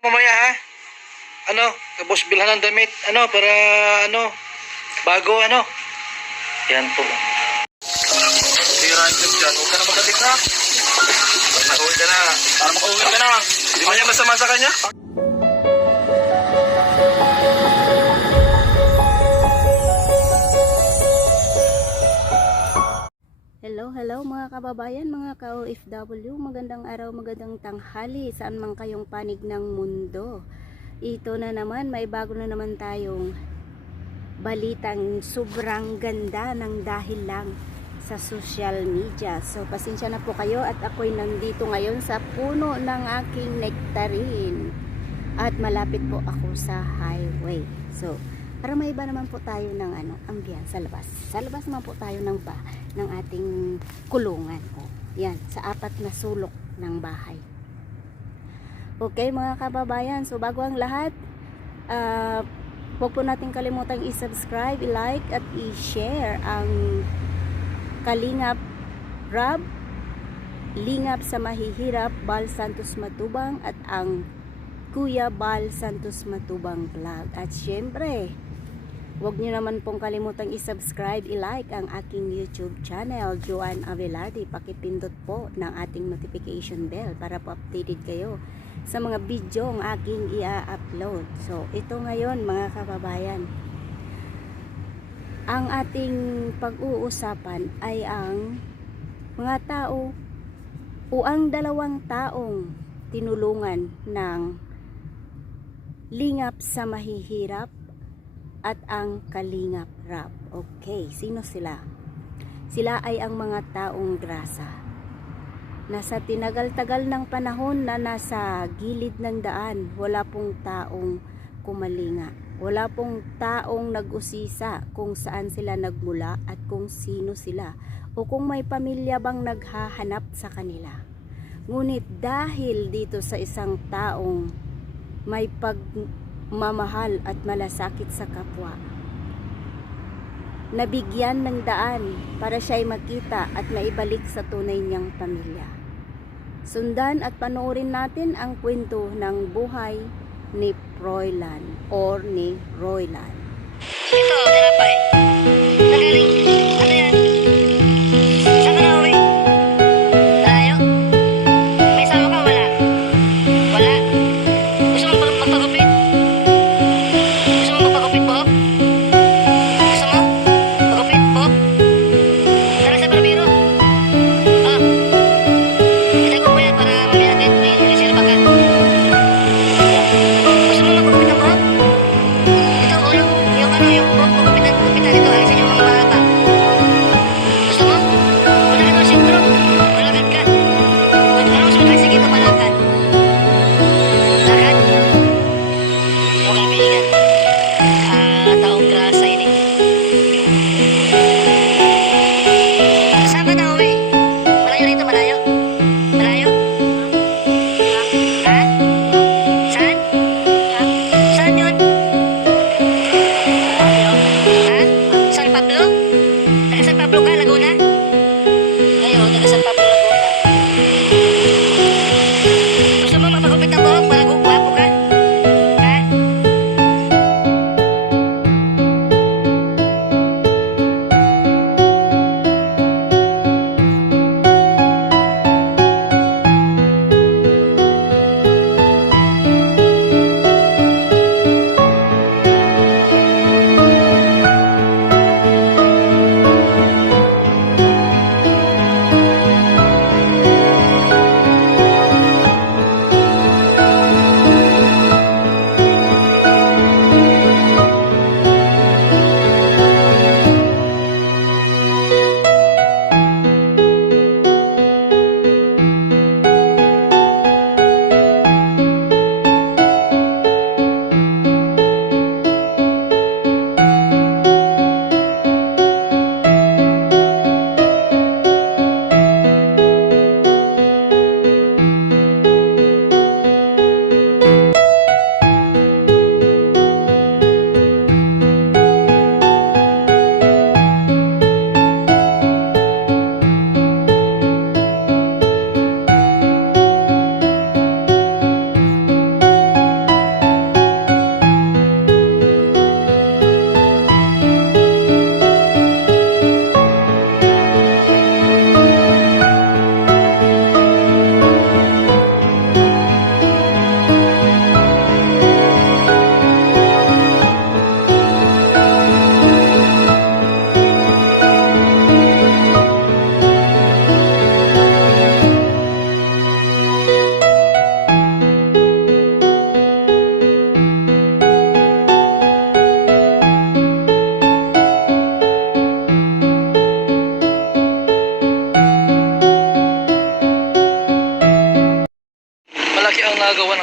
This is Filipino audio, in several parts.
Mamaya ha? Ano? Tapos bilhan ng damit. Ano? Para ano? Bago ano? Yan po. Tirahan ka dyan. Huwag ka na magalit ha? Pag nakauwi ka na. Para makauwi ka na. Hindi mo yan masama sa kanya? Hello mga kababayan, mga ka-OFW, magandang araw, magandang tanghali, saan man kayong panig ng mundo. Ito na naman, may bago na naman tayong balitang sobrang ganda ng dahil lang sa social media. So pasensya na po kayo at ako'y nandito ngayon sa puno ng aking nectarine at malapit po ako sa highway. So para may iba naman po tayo ng ambience sa labas. Sa labas naman po tayo ng ating kulungan. Yan, sa apat na sulok ng bahay. Okay mga kababayan, so bago ang lahat, huwag po natin kalimutang i-subscribe, i-like at i-share ang Kalingap Rab, Lingap sa Mahihirap, Bal Santos Matubang at ang Kuya Bal Santos Matubang Vlog. At syempre, huwag nyo naman pong kalimutang i-subscribe, i-like ang aking YouTube channel, Joanne Avelarde. Pakipindot po ng ating notification bell para po updated kayo sa mga video ang aking i-upload. So, ito ngayon mga kababayan, ang ating pag-uusapan ay ang mga tao o ang dalawang taong tinulungan ng Lingap sa Mahihirap at ang Kalingap Rab. Okay, sino sila? Sila ay ang mga taong grasa. Nasa tinagal-tagal ng panahon na nasa gilid ng daan, wala pong taong kumalinga. Wala pong taong nag-usisa kung saan sila nagmula at kung sino sila o kung may pamilya bang naghahanap sa kanila. Ngunit dahil dito sa isang taong may pagmamahal at malasakit sa kapwa, nabigyan ng daan para siya'y makita at maibalik sa tunay niyang pamilya. Sundan at panoorin natin ang kwento ng buhay ni Froilan or ni Roylan. Ito, tinapay. Nagaling. Ano yan? Saan ka na uwi? Tayo? May asawa ka? Wala? Wala? Gusto mo magpagupit? Gusto mo magpagupit po? Gusto mo? Magupit po? Tara sa barbero. Ah. Itago mo yan para mamaya natin. May sirpa ka. Gusto mo magpagupit ako? Ito, ulo. Yung magupit dito. Alisin yung mga mahaba.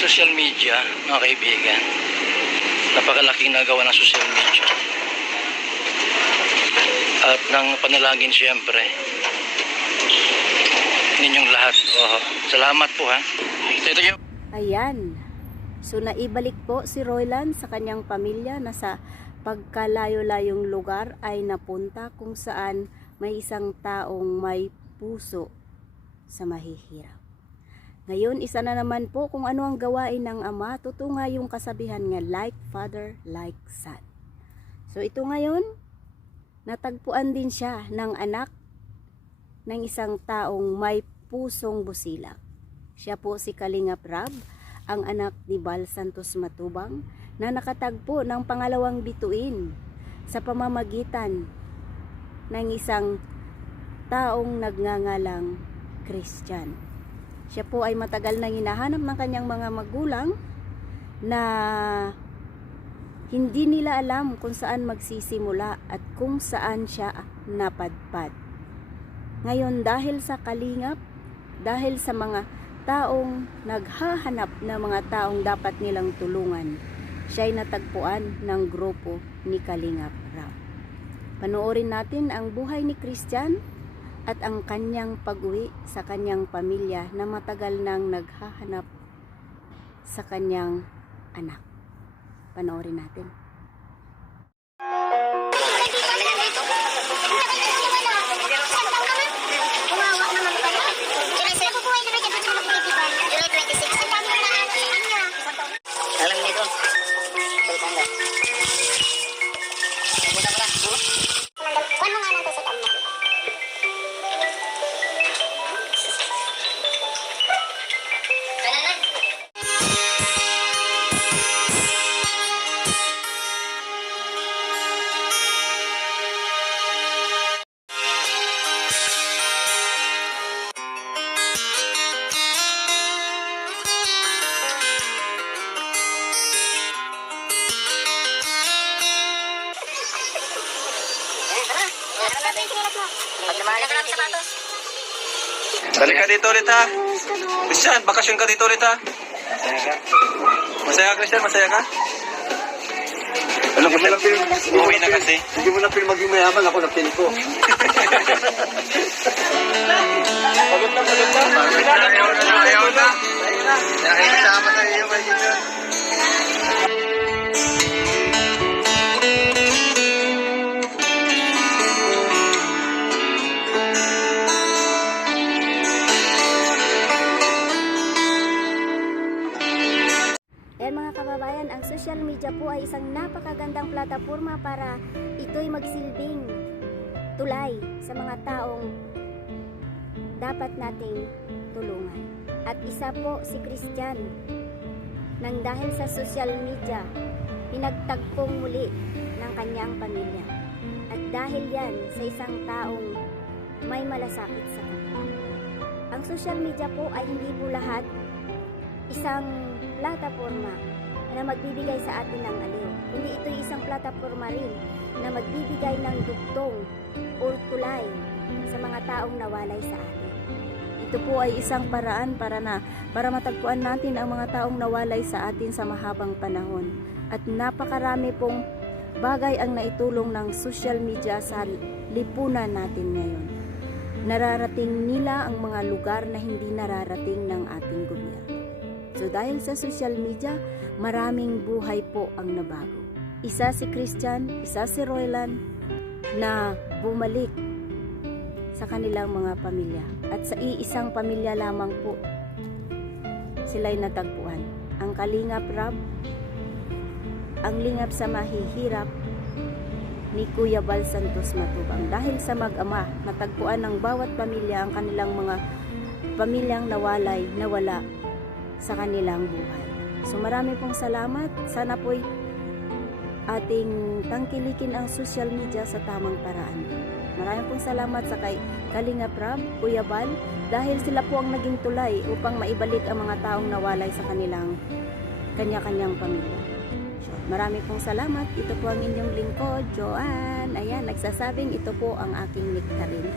social media, mga kaibigan. Napakalaking nagawa ng social media. At ng panalangin siyempre. Ninyong lahat. Salamat po ha. Ito yung... Ayan. So naibalik po si Roylan sa kanyang pamilya na sa pagkalayo-layong lugar ay napunta kung saan may isang taong may puso sa mahihirap. Ngayon, isa na naman po kung ano ang gawain ng ama, tutunga yung kasabihan nga, like father, like son. So ito ngayon, natagpuan din siya ng anak ng isang taong may pusong busilak. Siya po si Kalingap Rab, ang anak ni Bal Santos Matubang, na nakatagpo ng pangalawang bituin sa pamamagitan ng isang taong nagngangalang Christian. Siya po ay matagal nang hinahanap ng kanyang mga magulang na hindi nila alam kung saan magsisimula at kung saan siya napadpad. Ngayon dahil sa kalingap, dahil sa mga taong naghahanap ng mga taong dapat nilang tulungan, siya ay natagpuan ng grupo ni Kalingap Rab. Panoorin natin ang buhay ni Christian at ang kanyang pag-uwi sa kanyang pamilya na matagal nang naghahanap sa kanyang anak. Panoorin natin. Alam nito. Tanda. Pupunta pala. Kuan mo nga nang sa kanya. Kailangan. Balik ka dito ulit ha. Christian, bakasyon ka dito ulit ha. Masaya ka, Christian? Masaya ka? Ano ko na film? Uwi na kasi. Hindi mo na film maging mayaman, ako na film ko. Pagod na, pagod na. Ayaw na. Nakikisama na iyo, Christian. Mga kababayan, ang social media po ay isang napakagandang plataforma para ito'y magsilbing tulay sa mga taong dapat nating tulungan. At isa po si Christian nang dahil sa social media, pinagtagpong muli ng kanyang pamilya. At dahil yan sa isang taong may malasakit sa kanya. Ang social media po ay hindi po lahat isang plataforma na magbibigay sa atin ng aliw. Kundi ito'y isang plataforma rin na magbibigay ng dugtong o tulay sa mga taong nawalay sa atin. Ito po ay isang paraan para matagpuan natin ang mga taong nawalay sa atin sa mahabang panahon. At napakarami pong bagay ang naitulong ng social media sa lipunan natin ngayon. Nararating nila ang mga lugar na hindi nararating ng ating gobyerno. So dahil sa social media, maraming buhay po ang nabago. Isa si Christian, isa si Roylan na bumalik sa kanilang mga pamilya. At sa iisang pamilya lamang po sila'y natagpuan. Ang Kalingap Rab, ang lingap sa mahihirap ni Kuya Bal Santos Matubang. Dahil sa mag-ama, natagpuan ng bawat pamilya ang kanilang mga pamilyang nawala sa kanilang buhay. So marami pong salamat. Sana po'y ating tangkilikin ang social media sa tamang paraan. Maraming pong salamat sa kay Kalingap Rab, Kuya Bal, dahil sila po ang naging tulay upang maibalik ang mga taong nawalay sa kanilang kanya-kanyang pamilya. So, maraming pong salamat. Ito po ang inyong lingkod, Joanne. Ayan, nagsasabing ito po ang aking nectarine.